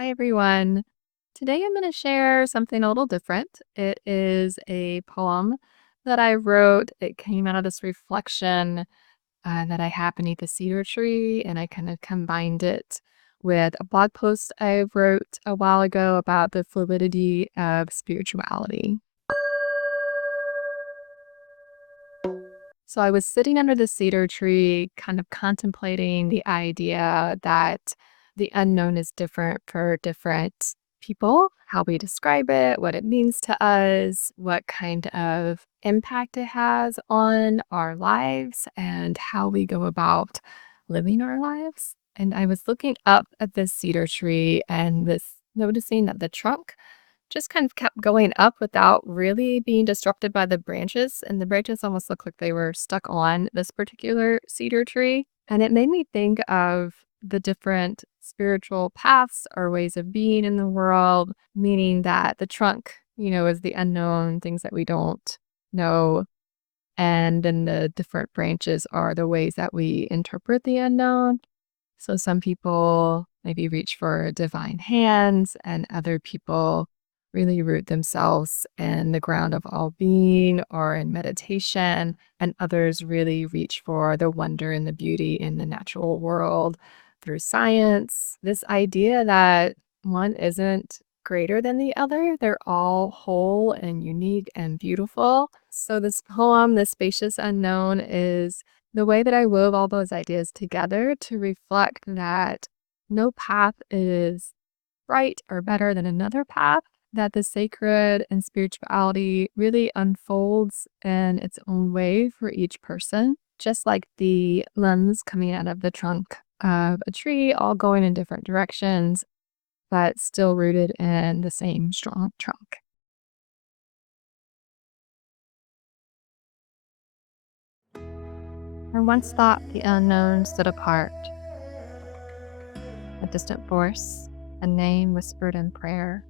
Hi, everyone. Today I'm going to share something a little different. It is a poem that I wrote. It came out of this reflection that I had beneath a cedar tree, and I kind of combined it with a blog post I wrote a while ago about the fluidity of spirituality. So I was sitting under the cedar tree, kind of contemplating the idea that the unknown is different for different people, how we describe it, what it means to us, what kind of impact it has on our lives, and how we go about living our lives. And I was looking up at this cedar tree and was noticing that the trunk just kind of kept going up without really being disrupted by the branches, and the branches almost looked like they were stuck on this particular cedar tree. And it made me think of the different spiritual paths or ways of being in the world, meaning that the trunk, is the unknown, things that we don't know. And then the different branches are the ways that we interpret the unknown. So some people maybe reach for divine hands, and other people really root themselves in the ground of all being or in meditation, and others really reach for the wonder and the beauty in the natural world through science. This idea that one isn't greater than the other, they're all whole and unique and beautiful. So this poem, The Spacious Unknown, is the way that I wove all those ideas together to reflect that no path is right or better than another path, that the sacred and spirituality really unfolds in its own way for each person, just like the limbs coming out of the trunk of a tree, all going in different directions, but still rooted in the same strong trunk. I once thought the unknown stood apart, a distant force, a name whispered in prayer,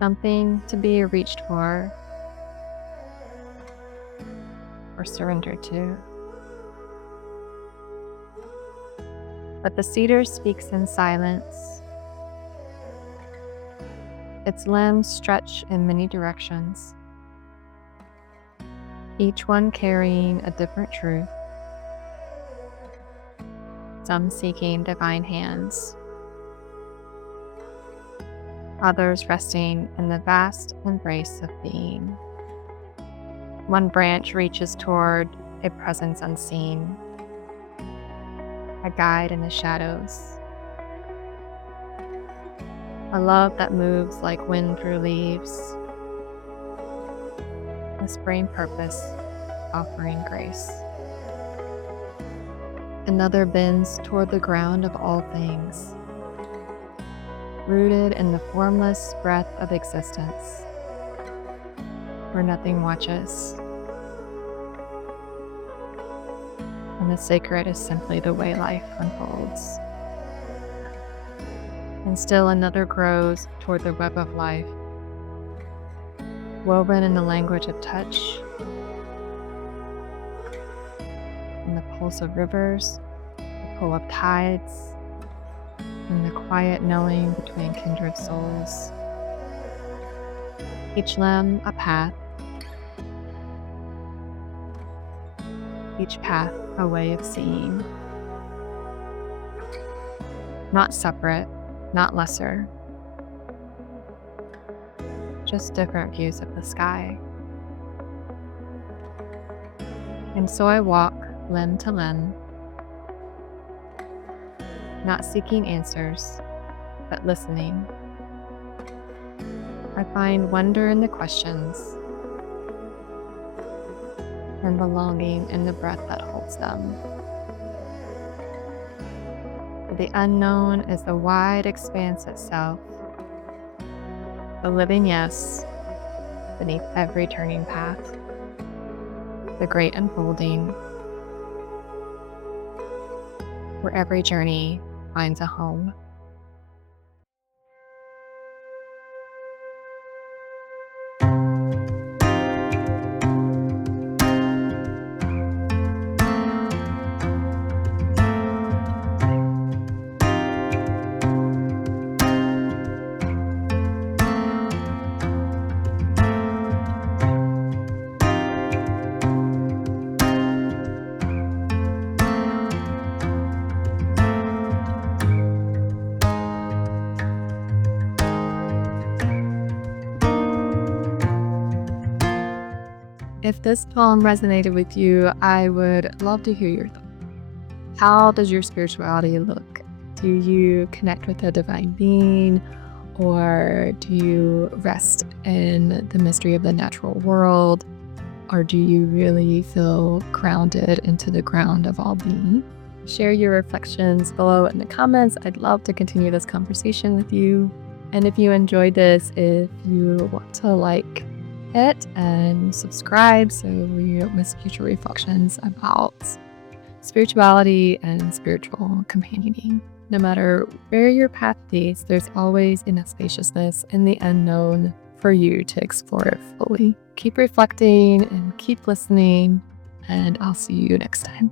something to be reached for or surrendered to. But the cedar speaks in silence. Its limbs stretch in many directions, each one carrying a different truth, some seeking divine hands, others resting in the vast embrace of being. One branch reaches toward a presence unseen, a guide in the shadows, a love that moves like wind through leaves, a spring purpose offering grace. Another bends toward the ground of all things, rooted in the formless breath of existence, where nothing watches, and the sacred is simply the way life unfolds. And still another grows toward the web of life, woven in the language of touch, in the pulse of rivers, the pull of tides, in the quiet knowing between kindred souls. Each limb a path, each path a way of seeing. Not separate, not lesser, just different views of the sky. And so I walk limb to limb, not seeking answers, but listening. I find wonder in the questions and belonging in the breath that holds them. The unknown is the wide expanse itself, the living yes beneath every turning path, the great unfolding, where every journey finds a home. If this poem resonated with you, I would love to hear your thoughts. How does your spirituality look? Do you connect with a divine being, or do you rest in the mystery of the natural world? Or do you really feel grounded into the ground of all being? Share your reflections below in the comments. I'd love to continue this conversation with you. And if you enjoyed this, if you want to like it and subscribe so you don't miss future reflections about spirituality and spiritual companioning. No matter where your path leads, there's always enough spaciousness in the unknown for you to explore it fully. Keep reflecting and keep listening, and I'll see you next time.